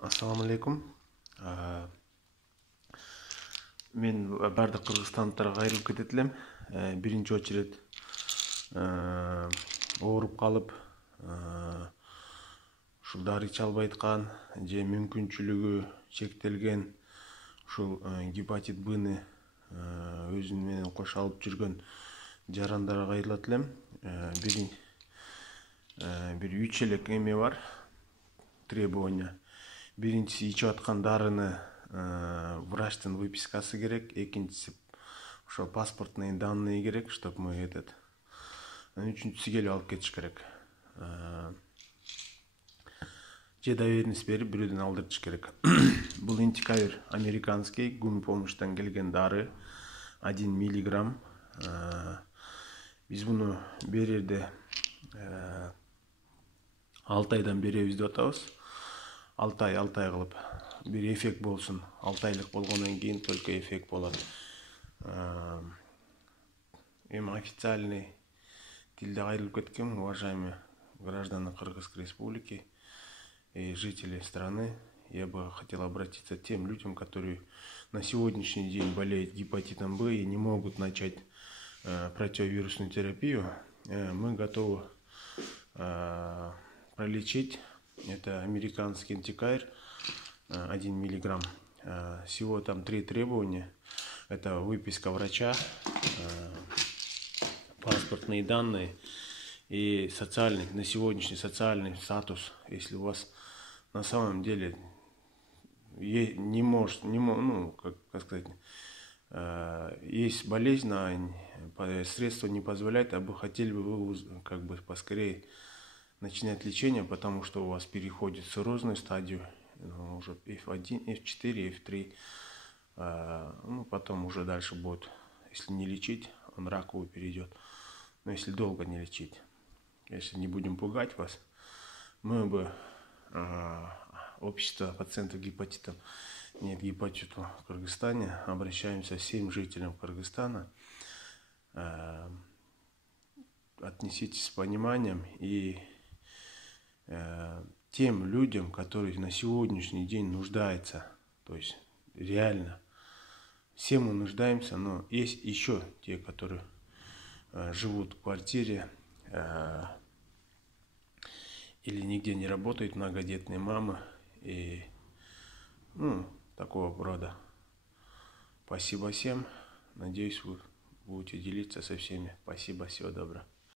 Ассаламу алейкум. Мен бардык кыргызстандыктарга кайрылып кетет элем. Биринчи очередь ооруп калып, ушул дары иче албайткан же мүмкүнчүлүгү чектелген ушул гепатит Бны өзүнүн менен кошо алып жүргөн жарандарга кайрылат элем. Бир 3 элек эме бар, требования. Биринчиси ичип аткан дарыны врачтын выпискасы керек, экинчиси ошо паспортные данные керек, чтобы мы үчүнчүсү келип алып кетиш керек. Же доверенность берип бирөөдөн алдыртыш керек. Бул интикавир американский гумпомощтан келген дары, 1 миллиграмм. Биз буну берерде 6 айдан беребиз деп атабыз. 6 ай кылып бир эффект болсун. 6 айлык болгондон кийин только эффект болот. Эми официальный тилде кайрылып кеткем, уважаемые граждане Кыргызской Республики и жители страны. Я бы хотел обратиться к тем людям, которые на сегодняшний день болеют гепатитом Б и не могут начать противовирусную терапию. Мы готовы пролечить. Это американский интикавир 1 миллиграмм. Всего там 3 требования. Это выписка врача, паспортные данные и социальный, на сегодняшний социальный статус. Если у вас на самом деле есть болезнь, а средства не позволяют, а бы хотели бы вы поскорее начинать лечение, потому что у вас переходит в циррозную стадию, уже F1, F4, F3, потом уже дальше будет, если не лечить, он раковую перейдет, но если долго не лечить, если не будем пугать вас, мы бы общество пациентов гепатитом нет гепатиту в Кыргызстане обращаемся всем жителям Кыргызстана. Отнеситесь с пониманием и тем людям, которые на сегодняшний день нуждаются, то есть реально все мы нуждаемся, но есть еще те, которые живут в квартире или нигде не работают, многодетные мамы и такого рода. Спасибо всем. Надеюсь, вы будете делиться со всеми. Спасибо, всего доброго.